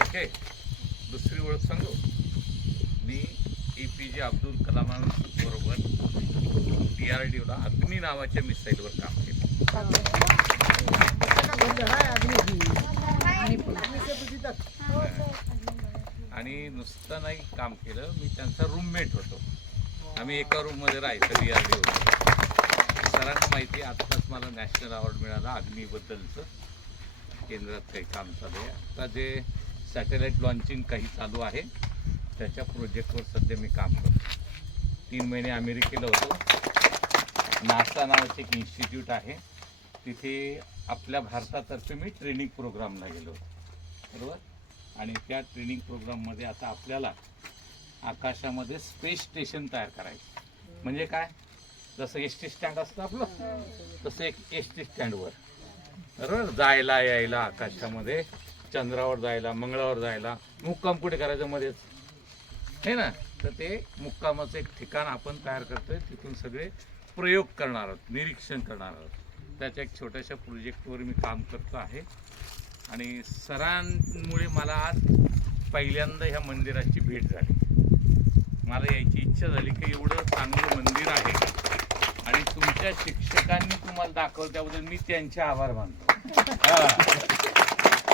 Okay, दुसरी ओळख सांगू. मी APJ अब्दुल कलामांबरोबर DRDOला अग्नी नावाच्या मिसाईलवर काम केलं. आणि नुसतं नाही काम केलं, मी त्यांचा रूममेट होतो. आम्ही एका रूममध्ये राहायचं DRDO. सरांना माहिती आहे, आत्ताच मला नॅशनल अवॉर्ड मिळाला अग्नीबद्दलचं. केंद्रात काही काम चालू आहे. आता जे सॅटेलाईट लॉन्चिंग काही चालू आहे त्याच्या प्रोजेक्टवर सध्या मी काम करतो. 3 महिने अमेरिकेला होतो. नासा नावाचे एक इन्स्टिट्यूट आहे, तिथे आपल्या भारतातर्फे मी ट्रेनिंग प्रोग्रामला गेलो होतो, बरोबर. आणि त्या ट्रेनिंग प्रोग्राममध्ये आता आपल्याला आकाशामध्ये स्पेस स्टेशन तयार करायचं. म्हणजे काय, जसं ST स्टँड असतं आपलं, तसं एक ST स्टँडवर, बरोबर, जायला यायला आकाशामध्ये, चंद्रावर जायला, मंगळावर जायला. मुक्काम कुठे करायचं मध्येच, हे ना. तर ते मुक्कामाचं एक ठिकाण आपण तयार करतोय. तिथून सगळे प्रयोग करणार आहोत, निरीक्षण करणार आहोत. त्याच्या एक छोट्याशा प्रोजेक्टवर मी काम करतो आहे. आणि सरांमुळे मला आज पहिल्यांदा ह्या मंदिराची भेट झाली. मला यायची इच्छा झाली की एवढं चांगलं मंदिर आहे आणि तुमच्या शिक्षकांनी तुम्हाला दाखवलं, त्याबद्दल मी त्यांचे आभार मानतो.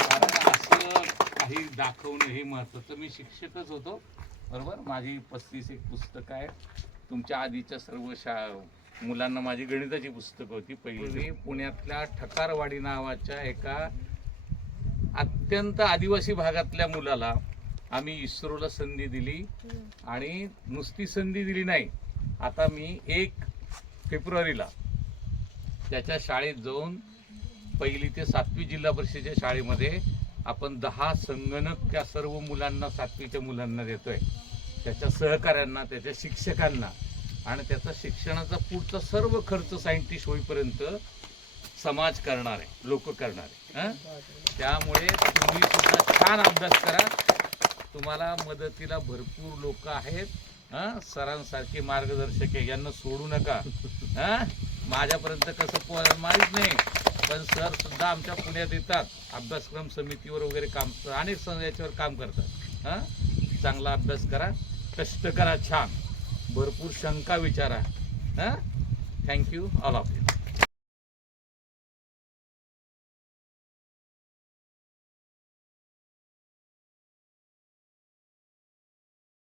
कारण असं काही दाखवणं हे महत्त्वाचं. मी शिक्षकच होतो, बरोबर. माझी 35 एक पुस्तकं आहे. तुमच्या आधीच्या सर्व मुलांना माझी गणिताची पुस्तकं होती. पहिली पुण्यातल्या ठकारवाडी नावाच्या एका अत्यंत आदिवासी भागातल्या मुलाला आम्ही इस्रोला संधी दिली. आणि नुसती संधी दिली नाही, आता मी 1 फेब्रुवारीला त्याच्या शाळेत जाऊन 1ली ते 7वी जिल्हा परिषदेच्या शाळेमध्ये आपण 10 संगणक त्या सर्व मुलांना, 7वीच्या मुलांना देतोय, त्याच्या सहकाऱ्यांना, त्याच्या शिक्षकांना. आणि त्याचा शिक्षणाचा पुढचा सर्व खर्च सायंटिस्ट होईपर्यंत समाज करणार आहे, लोक करणार आहे. त्यामुळे तुम्ही सुद्धा छान अभ्यास करा. तुम्हाला मदतीला भरपूर लोक आहेत. सरांसारखे मार्गदर्शक आहे, यांना सोडू नका. माझ्यापर्यंत कसं माहीत नाही, पण सर सुद्धा आमच्या पुण्यात येतात, अभ्यासक्रम समितीवर वगैरे काम, अनेक याच्यावर काम करतात. चांगला अभ्यास करा, कष्ट करा, छान, भरपूर शंका विचारा. Thank you all of you.